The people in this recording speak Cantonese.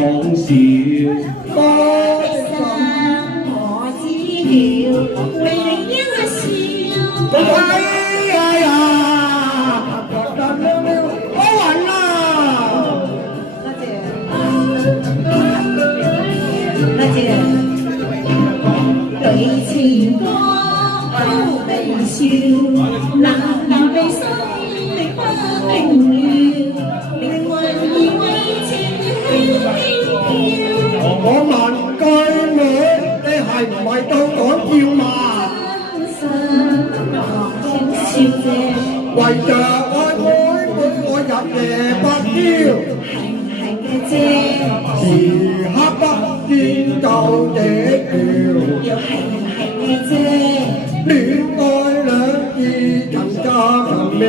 講笑。多心我知了，為你因一笑。哎呀，好暈啦！多謝，對情歌口微笑，難被心力不明了，靈魂已為情輕輕飄。我問句你係唔係到港叫嘛？笑姐，為着愛妹妹我日夜不休，係嘅啫，時刻不見就這條，又係嘅啫。戀愛兩字人渣神妙。